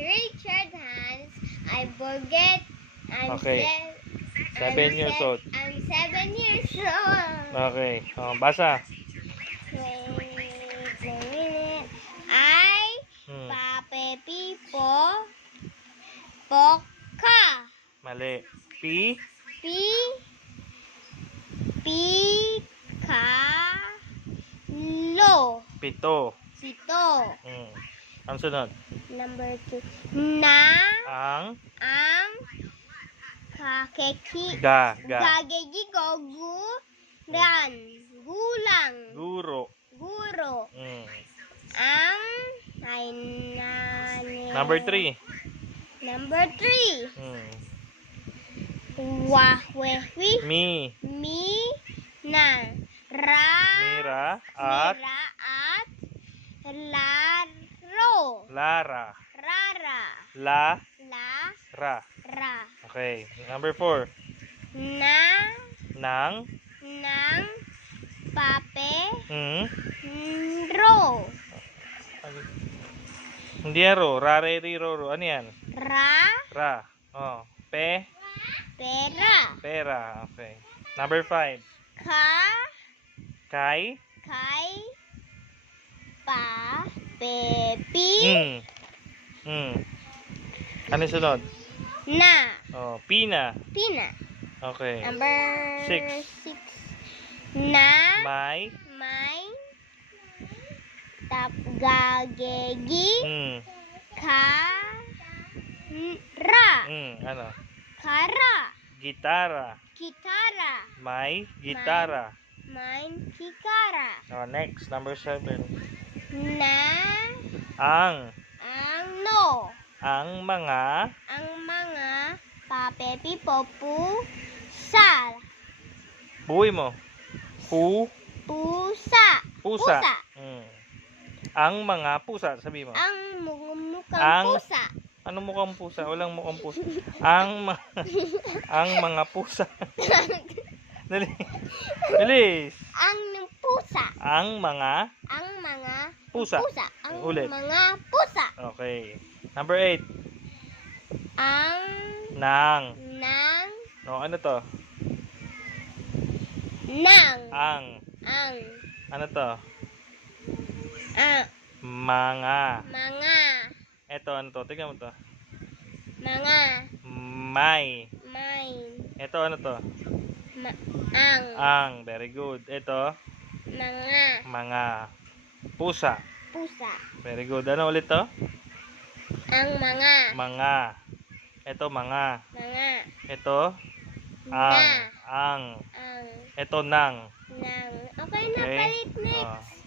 Richard Hans. I forget. Okay. 7 years old. I'm 7 years old. Okay. Basa. Wait a minute. I, Pape Pipo, Poka. Mali. Pikalo. Pito. Pito. Ang sunod. Number 2. Ang Kakeki. Gagegi Gagulan. Gulang. Guro. Ang Number 3. Number 3. Wahwewi. Mi. Mira at Lara. Rara. Ra. Okay. Number 4. Nang Pape. Ro. Hindi yan ro. Raro. Ano yan? Ra. Pera. Okay. Number 5. Kay. Papepi. Ano yung sunod? Pina. Okay. Number 6. May. Gagegi. Ano? Kara. Gitara. May gitara. Kikara. Next, number 7. Ang mga Papepi Popu Sal. buhay mo. Pusa. Ang mga pusa, sabi mo. Ang mukhang pusa. Ano mukhang pusa? Walang mukhang pusa. Ang mga pusa. Bilis. Ang pusa. Ang mga pusa. Ulit. Mga pusa. Okay. Number 8. Nang Ano to? Ano to? Mga. Ito, ano to? Tingnan mo to. May. Ito, ano to? Very good. Ito? Mga. Pusa. Very good. Ano ulit to? Mga. Ito, mga. Ito? Ang. Ito, nang. Okay na, palit next.